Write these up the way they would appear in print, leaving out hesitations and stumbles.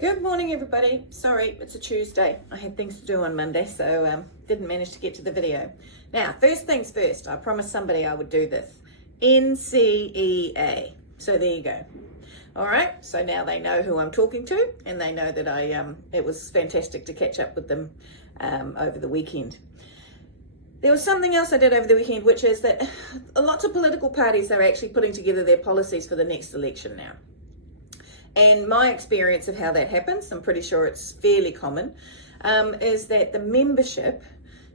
Good morning, everybody. Sorry, it's a Tuesday. I had things to do on Monday, so didn't manage to get to the video. Now, first things first, I promised somebody I would do this. NCEA. So there you go. All right, so now they know who I'm talking to, and they know that it was fantastic to catch up with them over the weekend. There was something else I did over the weekend, which is that lots of political parties are actually putting together their policies for the next election now. And my experience of how that happens, I'm pretty sure it's fairly common, is that the membership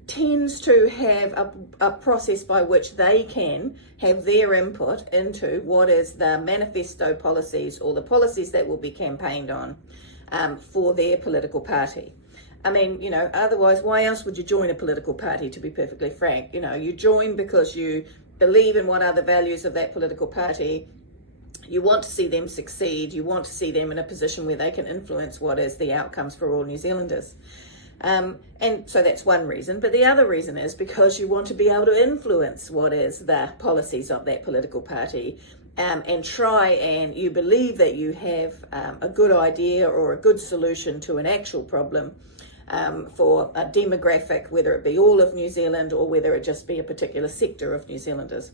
tends to have a process by which they can have their input into what is the manifesto policies or the policies that will be campaigned on for their political party. I mean, otherwise, why else would you join a political party, to be perfectly frank? You join because you believe in what are the values of that political party. You want to see them succeed. You want to see them in a position where they can influence what is the outcomes for all New Zealanders. And so that's one reason. But the other reason is because you want to be able to influence what is the policies of that political party and you believe that you have a good idea or a good solution to an actual problem for a demographic, whether it be all of New Zealand or whether it just be a particular sector of New Zealanders.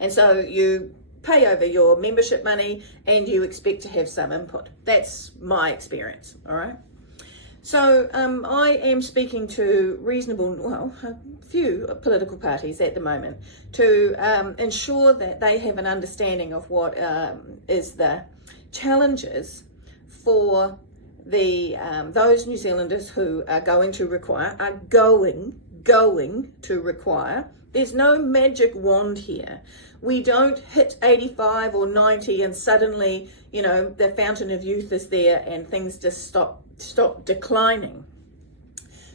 And so you pay over your membership money and you expect to have some input. That's my experience, all right? So I am speaking to a few political parties at the moment to ensure that they have an understanding of what is the challenges for those New Zealanders who are going to require. There's no magic wand here. We don't hit 85 or 90 and suddenly, the fountain of youth is there and things just stop declining.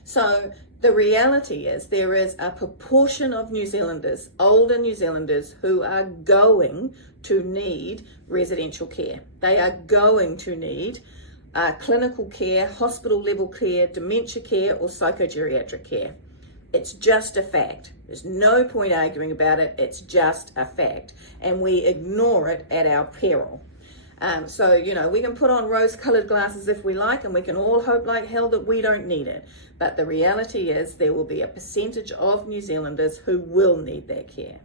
So the reality is there is a proportion of New Zealanders, older New Zealanders, who are going to need residential care. They are going to need clinical care, hospital level care, dementia care, or psychogeriatric care. It's just a fact. There's no point arguing about it. It's just a fact. And we ignore it at our peril. So we can put on rose-colored glasses if we like, and we can all hope like hell that we don't need it. But the reality is there will be a percentage of New Zealanders who will need that care.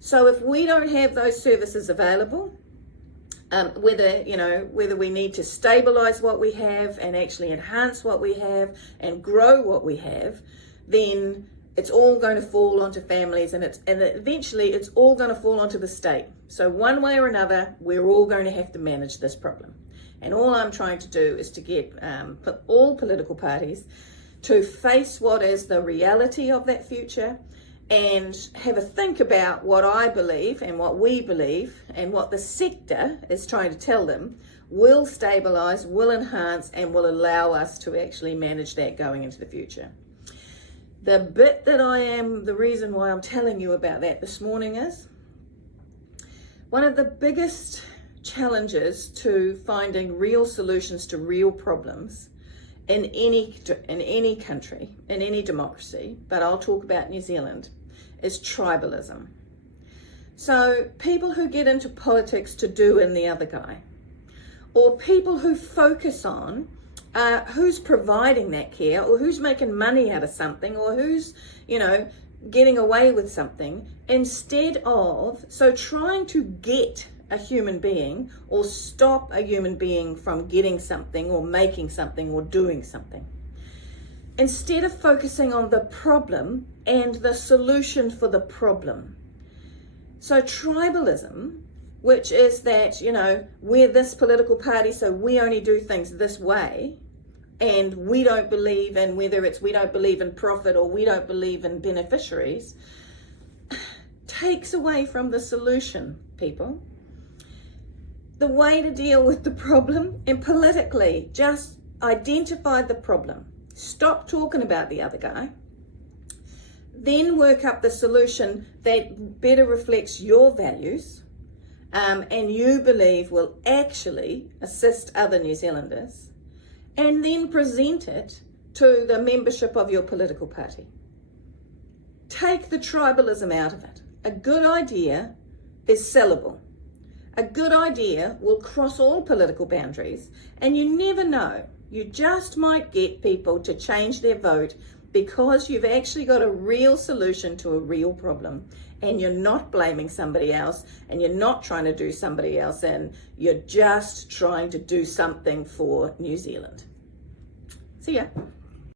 So if we don't have those services available, whether we need to stabilize what we have and actually enhance what we have and grow what we have, then it's all going to fall onto families and eventually it's all going to fall onto the state. So one way or another, we're all going to have to manage this problem. And all I'm trying to do is to get all political parties to face what is the reality of that future and have a think about what I believe and what we believe and what the sector is trying to tell them will stabilize, will enhance, and will allow us to actually manage that going into the future. The reason why I'm telling you about that this morning is one of the biggest challenges to finding real solutions to real problems in any country, in any democracy, but I'll talk about New Zealand, is tribalism. So people who get into politics to do in the other guy, or people who focus on who's providing that care or who's making money out of something or who's, getting away with something so trying to get a human being or stop a human being from getting something or making something or doing something. Instead of focusing on the problem and the solution for the problem. So tribalism, which is that, we're this political party, so we only do things this way, and we don't believe in we don't believe in profit or we don't believe in beneficiaries, takes away from the solution, people. The way to deal with the problem, and politically, just identify the problem. Stop talking about the other guy. Then work up the solution that better reflects your values and you believe will actually assist other New Zealanders, and then present it to the membership of your political party. Take the tribalism out of it. A good idea is sellable. A good idea will cross all political boundaries, and you never know. You just might get people to change their vote because you've actually got a real solution to a real problem, and you're not blaming somebody else, and you're not trying to do somebody else in. You're just trying to do something for New Zealand. See ya.